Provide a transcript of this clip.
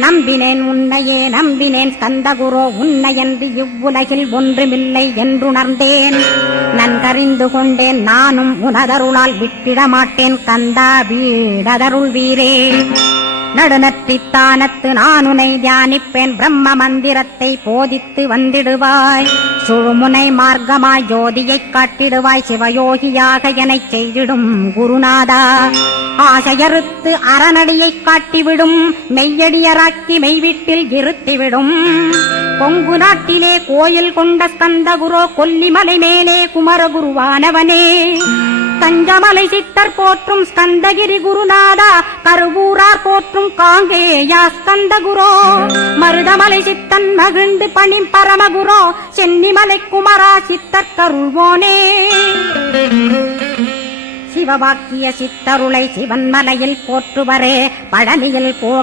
நம்பினேன் உன்னையே நம்பினேன் ஸ்கந்தகுரோ உன்னையன்று இவ்வுலகில் ஒன்றுமில்லை என்றுணர்ந்தேன். நன்கறிந்து கொண்டேன் நானும் உனதருளால் விட்டிட மாட்டேன் கந்தா வீடதருள் வீரே. நடுநற்றித்தானத்து நானுனை தியானிப்பேன் பிரம்ம மந்திரத்தை போதித்து வந்திடுவாய். சுழுமுனை மார்க்கமாய் ஜோதியைக் காட்டிடுவாய் சிவயோகியாக எனச் செய்திடும் குருநாதா. ஆசையறுத்து அறநடியைக் காட்டிவிடும் மெய்யடியராக்கி மெய்வீட்டில் இருத்திவிடும். கொங்கு நாட்டிலே கோயில் கொண்ட ஸ்கந்தகுரோ கொல்லிமலை மேலே குமரகுருவானவனே. கஞ்சமலை சித்தர் போற்றும் ஸ்கந்தகிரி குருநாதா கருவூரார் போற்றும் காங்கேயா ஸ்கந்தகுரோ. மருதமலை சித்தன் மகிழ்ந்து பணிம் பரமகுரோ சென்னிமலை குமரா சித்தர் கருள்வோனே. சிவவாக்கிய சித்தருளை சிவன்மலையில் போற்றுவரே பழனியில் போக